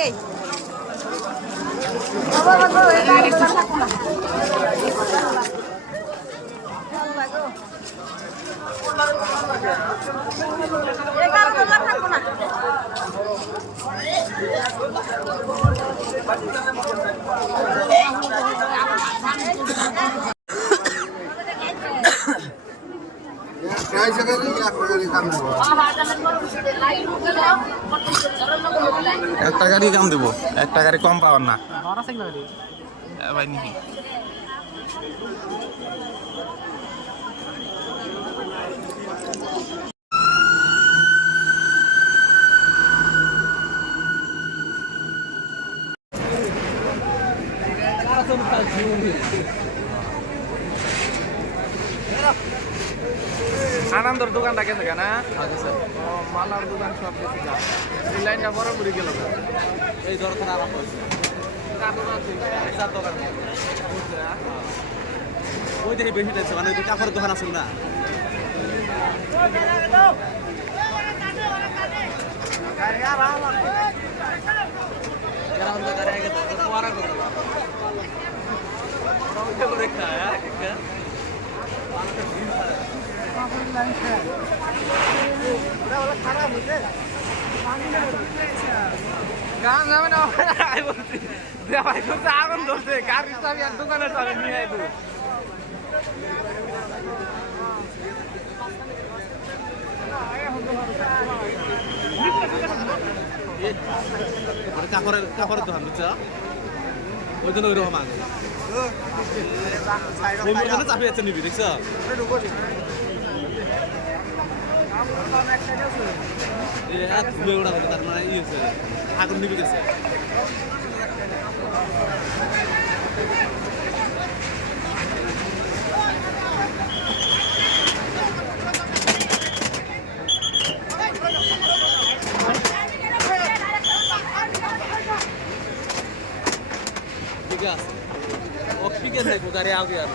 থেকেই থাকবো না একটা গাড়ি কাম দেবো, একটা গাড়ি কম পাওয়ার না ভাই নাকি আনন্দর দোকানটা গেছে কেনা মালার দোকান সব গেছে এই লাইনটা বড় করে গেল এই দরকার আরাম হয়েছে দোকান ওই দেখে বেশি যাচ্ছে মানে ওই কাপড়ের দোকান আসুন না গান যাবে না আগুন ধরছে গাড়ির চাবি আর দোকানের চাবি নিয়ে আইবো কাপড়ের দোকান বুঝছো ওই জন্য ওইরকম আগে চাপি যাচ্ছে নিবি দেখছো ধুলে ওটা হতো তার মানে ইয়ে আগুন নিবি গেছে ঠিক আছে অক্সিজেন নাই গাড়ি আগে আর